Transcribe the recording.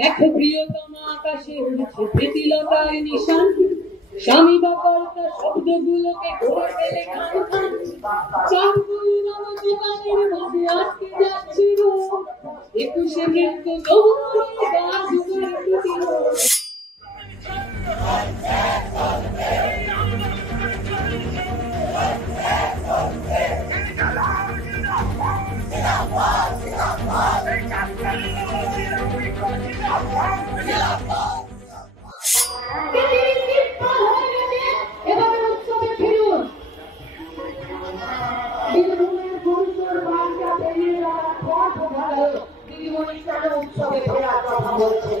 দেখো প্রিয়তমা আকাশে উড়ছে প্রীতিলতার নিশান, স্বামী বা কর্তা শব্দগুলোকে করে ফেলে খান খান। চারগুলি জীবনের মাঝে আটকে যাচ্ছে রোজ, 21শে মৃত্যু যৌবনের গা যুগের প্রতিরোধ। উৎসবে ফেরার কথা বলছে।